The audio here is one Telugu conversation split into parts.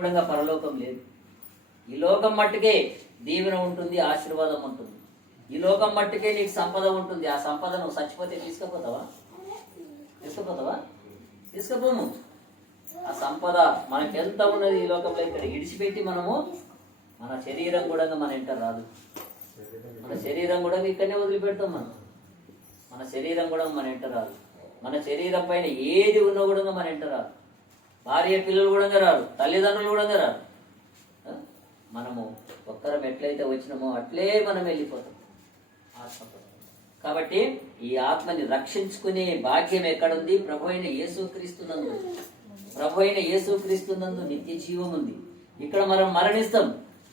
కూడా పరలోకం లేదు. ఈ లోకం మట్టుకే దీవెన ఉంటుంది, ఆశీర్వాదం ఉంటుంది. ఈ లోకం మట్టుకే నీకు సంపద ఉంటుంది. ఆ సంపద నువ్వు చచ్చిపోతే తీసుకుపోతావా? తీసుకుపోము. ఆ సంపద మనకెంత ఉన్నది ఈ లోకంలో, ఇక్కడ ఇడిచిపెట్టి మనము మన శరీరం కూడా మన ఇంట రాదు. మన శరీరం కూడా ఇక్కడనే వదిలిపెడతాం. మన శరీరం కూడా మన ఇంట రాదు. మన శరీరం పైన ఏది ఉన్నా కూడా మన ఇంట రాదు. భార్య పిల్లలు కూడా రారు, తల్లిదండ్రులు కూడా రారు. మనము ఒక్కరం ఎట్లయితే వచ్చినామో అట్లే మనం వెళ్ళిపోతాం ఆత్మతో. కాబట్టి ఈ ఆత్మని రక్షించుకునే భాగ్యం ఎక్కడుంది? ప్రభు అయిన యేసుక్రీస్తునందు. ప్రభు అయిన యేసుక్రీస్తునందు నిత్య జీవం ఉంది. ఇక్కడ మనం మరణిస్తాం.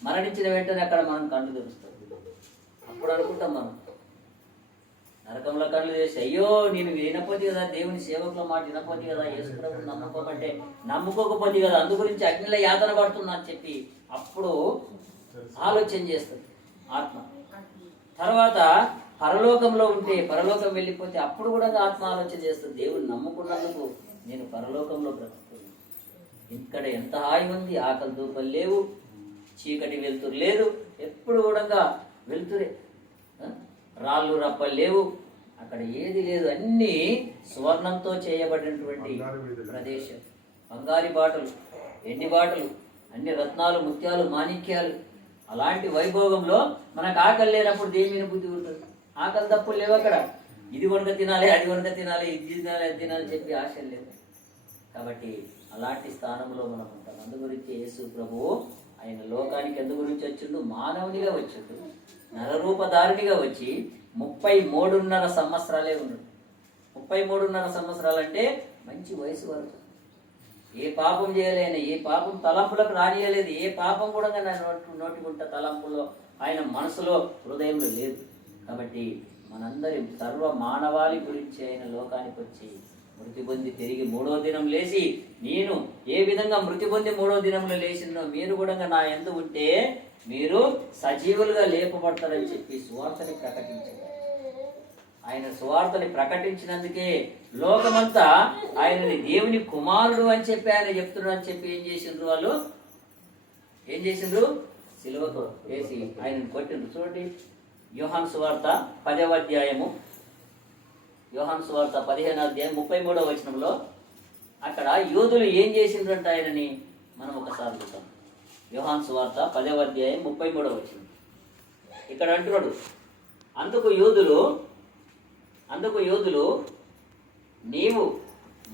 మరణించిన వెంటనే అక్కడ మనం కళ్ళు తెరుస్తాం. అప్పుడు అనుకుంటాం మనం నరకంలో కళ్ళు చేసి, అయ్యో నేను వినపోతే కదా, దేవుని సేవకుల మాట వినపోతే కదా, యేసు ప్రభుని నమ్ముకోకపోతే కదా, అందు గురించి అగ్నిలో యాతన పడుతున్నా అని చెప్పి అప్పుడు ఆలోచన చేస్తుంది ఆత్మ. తర్వాత పరలోకంలో ఉంటే, పరలోకం వెళ్ళిపోతే అప్పుడు కూడా ఆత్మ ఆలోచన చేస్తుంది, దేవుని నమ్ముకున్నందుకు నేను పరలోకంలో బ్రతుకుతున్నాను. ఇక్కడ ఎంత హాయి ఉంది, ఆకలి దూపలు లేవు, చీకటి వెలుతురు లేదు, ఎప్పుడు కూడా వెలుతురే, రాళ్ళు రప్పలు లేవు, అక్కడ ఏది లేదు, అన్ని సువర్ణంతో చేయబడినటువంటి ప్రదేశం. బంగారి బాటలు, ఎండి బాటలు, అన్ని రత్నాలు, ముత్యాలు, మాణిక్యాలు. అలాంటి వైభోగంలో మనకు ఆకలి లేనప్పుడు దేని బుద్ధి ఉంటుంది? ఆకలి తప్పులు లేవు అక్కడ. ఇది కొనక తినాలి, అది కొనక తినాలి, ఇది తినాలి, అది తినాలి చెప్పి ఆశలు లేవు. కాబట్టి అలాంటి స్థానంలో మనం ఉంటాం. అందు గురించి యేసు ప్రభువు ఆయన లోకానికి ఎందు గురించి వచ్చిండు? మానవునిగా వచ్చిండు, నరరూపధారినిగా వచ్చి 33.5 సంవత్సరాలే ఉన్నాడు. 33.5 సంవత్సరాలు అంటే మంచి వయసు వరకు. ఏ పాపం చేయలేని, ఏ పాపం తలంపులకు రానియలేదు, ఏ పాపం కూడా నోటికుంట తలంపులో, ఆయన మనసులో, హృదయంలో లేదు. కాబట్టి మనందరి సర్వ మానవాళి గురించి ఆయన లోకానికి వచ్చి మృతి పొంది తిరిగి 3వ దినం లేచి, నేను ఏ విధంగా మృతి పొంది 3వ దినంలో లేచిందో మీరు కూడా నా యందు ఉంటే మీరు సజీవులుగా లేపబడతారని చెప్పి సువార్తని ప్రకటించారు. ఆయన సువార్తని ప్రకటించినందుకే లోకమంతా ఆయనని దేవుని కుమారుడు అని చెప్పి ఆయన చెప్తున్నాడు అని చెప్పి ఏం చేసిండ్రు? వాళ్ళు ఏం చేసిండ్రు? సిలువకు వేసి ఆయనను కొట్టిండ్రు. చూడండి, యోహాను సువార్త 10వ అధ్యాయము, యోహాను సువార్త 15వ అధ్యాయం 33వ వచనంలో అక్కడ యూదులు ఏం చేసిండ్రంట ఆయనని మనం ఒకసారి చూద్దాం. యోహాను సువార్త 10వ అధ్యాయం 33వ వచనం. ఇక్కడ అంటున్నాడు, అందుకు యూదులు నీవు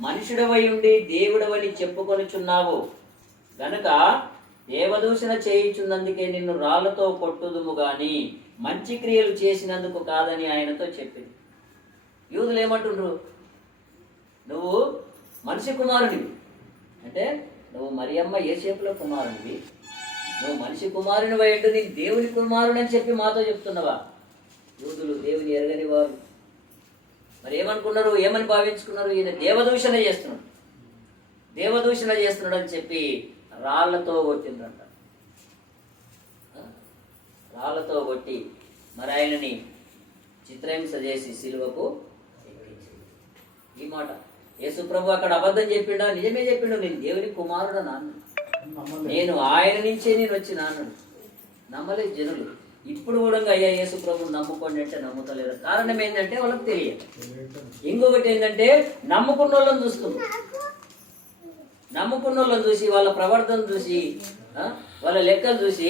మనుషుడవై ఉండి దేవుడవని చెప్పుకొనుచున్నావు గనుక దేవదూషణ చేయుచున్నందుకే నిన్ను రాళ్లతో కొట్టుదుము గాని మంచి క్రియలు చేసినందుకు కాదని ఆయనతో చెప్పింది. యూదులు ఏమంటుండ్రు? నువ్వు మనిషి కుమారునివి అంటే, నువ్వు మరియమ్మ యేసేపుల కుమారునివి, నువ్వు మనిషి కుమారుని వైండు, నీకు దేవుని కుమారుని అని చెప్పి మాతో చెప్తున్నావా? యూదులు దేవుని ఎరగని వారు. మరి ఏమనుకున్నారు? ఏమని భావించుకున్నారు? ఈయన దేవదూషణ చేస్తున్నాడు అని చెప్పి రాళ్లతో కొట్టిండ్రంట. రాళ్లతో కొట్టి మరి ఆయనని చిత్రహింస చేసి సిలువకు ఎక్కించింది. ఈ మాట యేసు ప్రభు అక్కడ అబద్ధం చెప్పిండా? నిజమే చెప్పిండు. నేను దేవుని కుమారుడు నాన్న, నేను ఆయన నుంచే నేను వచ్చిన అన్నాడు. నమ్మలేదు జనులు. ఇప్పుడు కూడా అయ్యా యేసు ప్రభుని నమ్ముకోండి అంటే నమ్ముతలేరు. కారణం ఏంటంటే వాళ్ళకి తెలియదు. ఇంకొకటి ఏంటంటే నమ్ముకున్న వాళ్ళని చూసి వాళ్ళ ప్రవర్తన చూసి వాళ్ళ లెక్కలు చూసి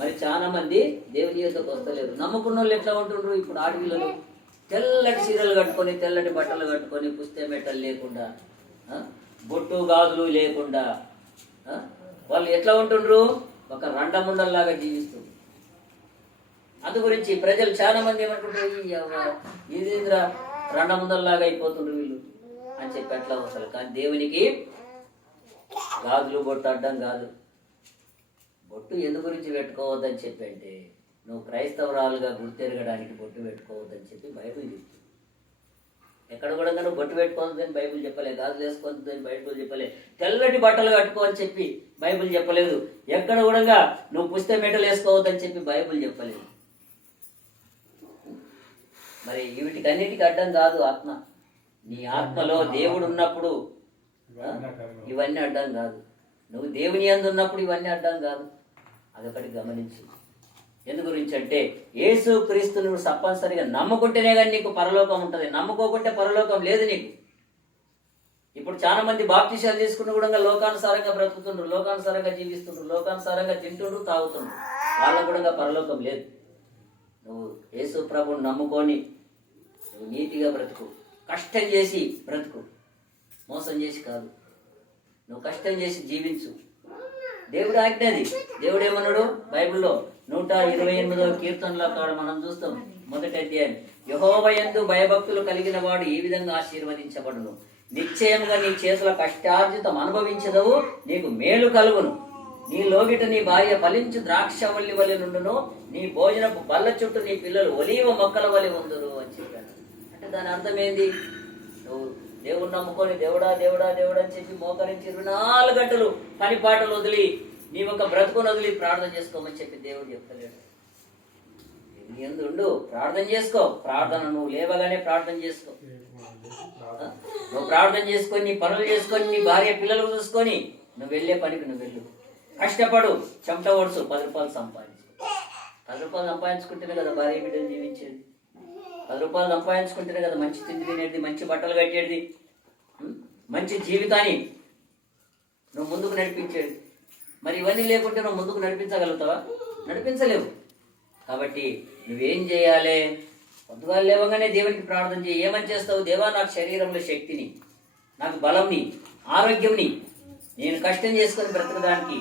మరి చాలా మంది దేవుని యొద్దకు వస్తలేరు. నమ్ముకున్న వాళ్ళు ఎట్లా ఉంటుండ్రు? ఇప్పుడు ఆడపిల్లలు తెల్లటి చీరలు కట్టుకొని, తెల్లటి బట్టలు కట్టుకొని, పుస్తే మెట్టలు లేకుండా, బొట్టు గాజులు లేకుండా వాళ్ళు ఎట్లా ఉంటుండ్రు? ఒక రండముండల్లాగా జీవిస్తుంది. అందు గురించి ప్రజలు చాలా మంది ఏమంటుంటారు, ఇదేంద్ర రండముండల్లాగా అయిపోతుండ్రు వీళ్ళు అని చెప్పి అట్లా వస్తారు. కానీ దేవునికి గాజులు బొట్టు అడ్డం కాదు. బొట్టు ఎందు గురించి పెట్టుకోవద్దని చెప్పి అంటే, నువ్వు క్రైస్తవురాలుగా గుర్తెరగడానికి బొట్టు పెట్టుకోవద్దని చెప్పి బైబిల్ చెప్తుంది. ఎక్కడ కూడా నువ్వు బొట్టు పెట్టుకోవద్దని బైబిల్ చెప్పలేదు, గాజులు వేసుకోవద్దని బైబిల్ చెప్పలేదు, తెల్లటి బట్టలు కట్టుకోవని చెప్పి బైబిల్ చెప్పలేదు, ఎక్కడ కూడా నువ్వు పుస్తక మెటలు వేసుకోవద్దని చెప్పి బైబిల్ చెప్పలేదు. మరి వీటికన్నిటికీ అడ్డం కాదు ఆత్మ. నీ ఆత్మలో దేవుడు ఉన్నప్పుడు ఇవన్నీ అడ్డం కాదు. నువ్వు దేవుని యందు ఉన్నప్పుడు ఇవన్నీ అడ్డం కాదు. అదొకటి గమనించు. ఎందు గురించి అంటే యేసు క్రీస్తు నువ్వు తప్పనిసరిగా నమ్ముకుంటేనే కానీ నీకు పరలోకం ఉంటుంది. నమ్ముకోకుంటే పరలోకం లేదు నీకు. ఇప్పుడు చాలా మంది బాప్తిసాలు తీసుకుని కూడా లోకానుసారంగా బ్రతుకుతుండ్రు, లోకానుసారంగా జీవిస్తుండ్రు, లోకానుసారంగా తింటుండ్రు, తాగుతుండ్రు. వాళ్ళకు కూడా పరలోకం లేదు. నువ్వు యేసు ప్రభుని నమ్ముకొని నువ్వు నీతిగా బ్రతుకు, కష్టం చేసి బ్రతుకు, మోసం చేసి కాదు. నువ్వు కష్టం చేసి జీవించు. దేవుడు ఆజ్ఞది. దేవుడు ఏమన్నాడు బైబిల్లో 128వ కీర్తనలో కాడ మనం చూస్తాం, మొదటి అధ్యాయం, యెహోవా యందు భయభక్తులు కలిగిన వాడు ఈ విధంగా ఆశీర్వదించబడును. నిశ్చయంగా నీ చేతుల కష్టార్జితం అనుభవించదవు, నీకు మేలు కలుగును. నీ లోగిట నీ భార్య ఫలించు ద్రాక్షవల్లి వలె నుండును, నీ భోజనపు బల్ల చుట్టూ నీ పిల్లలు ఒలీవ మొక్కల వలె ఉందురు అని చెప్పాడు. అంటే దాని అర్థం ఏంది? నువ్వు దేవుడు నమ్ముకొని దేవుడా దేవుడా దేవుడా అని చెప్పి మోకరించి 24 గంటలు పనిపాటలు వదిలి నీ ఒక బ్రతుకును వదిలి ప్రార్థన చేసుకోమని చెప్పి దేవుడు చెప్పలేడు. నీ యందు ఉండు, ప్రార్థన చేసుకో. ప్రార్థన నువ్వు లేవగానే ప్రార్థన చేసుకో. నువ్వు ప్రార్థన చేసుకొని నీ పనులు చేసుకొని నీ భార్య పిల్లలు చూసుకొని నువ్వు వెళ్ళే పనికి నువ్వు వెళ్ళు. కష్టపడు, చెమట ఓడుచు, 10 రూపాయలు సంపాదించు. 10 రూపాయలు సంపాదించుకుంటేనే కదా భార్య బిడ్డలు జీవించేది. 10 రూపాయలు సంపాదించుకుంటేనే కదా మంచి తిండి తినేది, మంచి బట్టలు కట్టేది, మంచి జీవితాన్ని నువ్వు ముందుకు నడిపించేది. మరి ఇవన్నీ లేకుంటే నువ్వు ముందుకు నడిపించగలుగుతావా? నడిపించలేవు. కాబట్టి నువ్వేం చేయాలి? పొద్దుగా లేవగానే దేవునికి ప్రార్థన చేయి. ఏమని చేస్తావు? దేవా, నాకు శరీరంలో శక్తిని, నాకు బలంని, ఆరోగ్యంని, నేను కష్టం చేసుకొని బ్రతకడానికి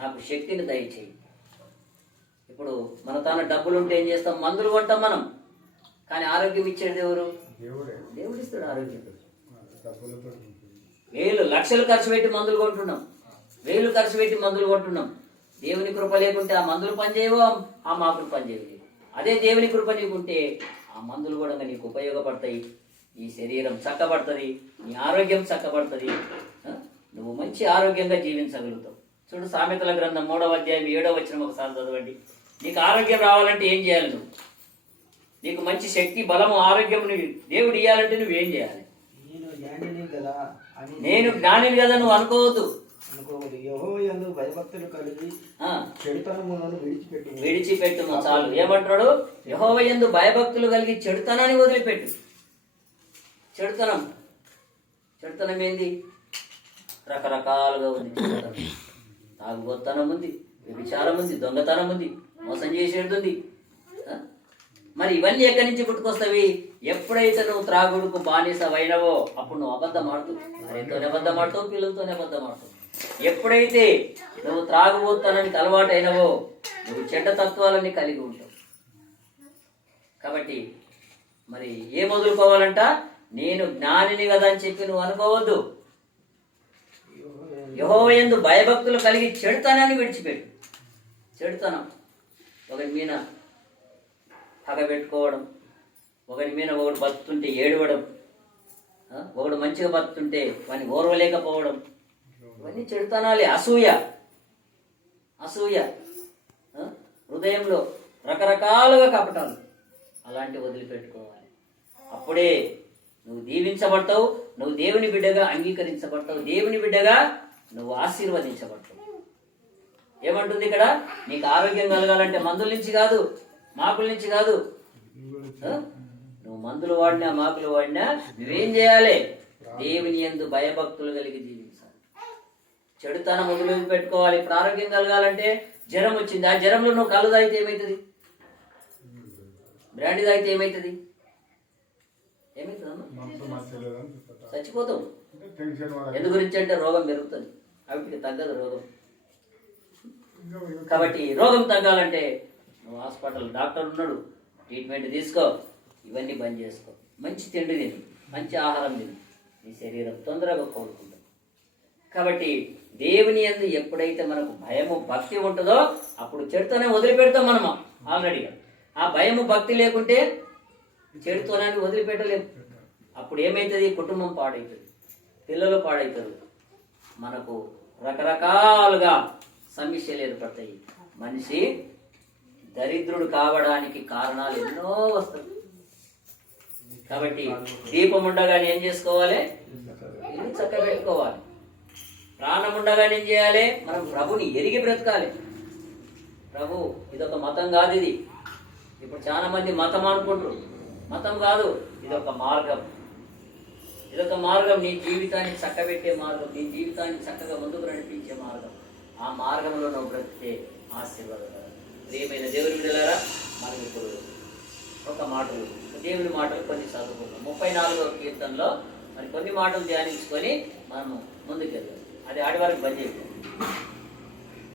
నాకు శక్తిని దయచేయి. ఇప్పుడు మన తాను డబ్బులు ఉంటే ఏం చేస్తాం? మందులు కొంటాం మనం. కానీ ఆరోగ్యం ఇచ్చేది ఎవరు? దేవుడు ఇస్తాడు ఆరోగ్యం. వేలు లక్షలు ఖర్చు పెట్టి మందులు కొంటున్నాం, వేలు ఖర్చు పెట్టి మందులు కొంటున్నాం. దేవుని కృప లేకుంటే ఆ మందులు పనిచేయవు, ఆ మాకులు పనిచేయవు. అదే దేవుని కృప నీకుంటే ఆ మందులు కూడా నీకు ఉపయోగపడతాయి. నీ శరీరం చక్కబడుతుంది, నీ ఆరోగ్యం చక్కబడుతుంది, నువ్వు మంచి ఆరోగ్యంగా జీవించగలుగుతావు. చూడు, సామెతల గ్రంథం 3వ అధ్యాయం 7వ వచనం ఒకసారి చదవండి. నీకు ఆరోగ్యం రావాలంటే ఏం చేయాలి? నువ్వు నీకు మంచి శక్తి, బలము, ఆరోగ్యం దేవుడు ఇవ్వాలంటే నువ్వేం చేయాలి? నేను జ్ఞానిని కదా నువ్వు అనుకోవద్దు. విడిచిపెట్టు చాలు. ఏమంటాడు? యెహోవా యందు భయభక్తులు కలిగి చెడుతనాన్ని వదిలిపెట్టు. చెడుతనం ఏంది? రకరకాలుగా ఉంది. తాగుబోతనం ఉంది, వ్యభిచారం ఉంది, దొంగతనం ఉంది, మోసం చేసేది ఉంది. మరి ఇవన్నీ ఎక్కడి నుంచి పుట్టుకొస్తావి? ఎప్పుడైతే నువ్వు త్రాగుడుకు బానిస అయినవో అప్పుడు నువ్వు అబద్ధం ఆడుతావు. భార్యతోనే అబద్ధం ఆడతావు, పిల్లలతోనే అబద్ధం ఆడతావు. ఎప్పుడైతే నువ్వు త్రాగుబోతానికి అలవాటు అయినవో నువ్వు చెడ్డ తత్వాలన్నీ కలిగి ఉంటావు. కాబట్టి మరి ఏం వదులుకోవాలంట? నేను జ్ఞానిని కదా అని చెప్పి నువ్వు అనుకోవద్దు. యెహోవా యందు భయభక్తులు కలిగి చెడుతనాన్ని విడిచిపెట్టు. చెడుతనం, ఒకరి మీద పగ పెట్టుకోవడం, ఒకరి మీద ఒకడు బతుకుతుంటే ఏడవడం, ఒకడు మంచిగా బతుకుతుంటే వాడిని ఓర్వలేకపోవడం, ఇవన్నీ చెడుతనాలే. అసూయ, హృదయంలో రకరకాలుగా కపటాలు, అలాంటివి వదిలిపెట్టుకోవాలి. అప్పుడే నువ్వు దీవించబడతావు, నువ్వు దేవుని బిడ్డగా అంగీకరించబడతావు, దేవుని బిడ్డగా నువ్వు ఆశీర్వదించబడతావు. ఏమంటుంది ఇక్కడ? నీకు ఆరోగ్యం కలగాలంటే మందుల నుంచి కాదు, మాకుల నుంచి కాదు. నువ్వు మందులు వాడినా మాకులు వాడినా నువ్వేం చేయాలి? దేవుని యందు భయభక్తులు కలిగి జీవించాలి. చెడుతనం మొదలు పెట్టుకోవాలి. ఇప్పుడు ఆరోగ్యం కలగాలంటే జ్వరం వచ్చింది, ఆ జ్వరంలో నువ్వు కళ్ళు తాగితే ఏమవుతుంది? బ్రాండీ తాగితే ఏమవుతుంది? చచ్చిపోతావు. ఎందు గురించి అంటే రోగం పెరుగుతుంది, అవిటికి తగ్గదు రోగం. కాబట్టి రోగం తగ్గాలంటే నువ్వు హాస్పిటల్, డాక్టర్ ఉన్నాడు, ట్రీట్మెంట్ తీసుకో, ఇవన్నీ బంద్ చేసుకో. మంచి తిండి తిని, మంచి ఆహారం తిని, నీ శరీరం తొందరగా కోలుకుంటుంది. కాబట్టి దేవుని యందు ఎప్పుడైతే మనకు భయము, భక్తి ఉంటుందో అప్పుడు చెడుతోనే వదిలిపెడతాం మనం ఆల్రెడీగా. ఆ భయము, భక్తి లేకుంటే చెడుతోనే వదిలిపెట్టలేము. అప్పుడు ఏమవుతుంది? కుటుంబం పాడవుతుంది, పిల్లలు పాడవుతారు, మనకు రకరకాలుగా సమస్యలు ఏర్పడతాయి. మనిషి దరిద్రుడు కావడానికి కారణాలు ఎన్నో వస్తాయి. కాబట్టి దీపం ఉండగానే ఏం చేసుకోవాలి? ఇల్లు చక్కబెట్టుకోవాలి. ప్రాణం ఉండగా ఏం చేయాలి? మనం ప్రభుని ఎరిగి బ్రతకాలి. ప్రభు ఇదొక మతం కాదు, ఇది ఇప్పుడు చాలా మంది మతం అనుకుంటారు. మతం కాదు, ఇదొక మార్గం. ఇదొక మార్గం, నీ జీవితాన్ని చక్కబెట్టే మార్గం, నీ జీవితాన్ని చక్కగా ముందుకు నడిపించే మార్గం. ఆ మార్గంలో నువ్వు బ్రతికే ఆశీర్వాదం. ప్రియమైన దేవుని బిడ్డలారా, మనం ఇప్పుడు ఒక మాటలు, దేవుని మాటలు కొన్ని చదువుకుంటాం. 34వ కీర్తనలో మరి కొన్ని మాటలు ధ్యానించుకొని మనము ముందుకెళ్దాం. అది ఆడివారికి బంద్ చేద్దాం.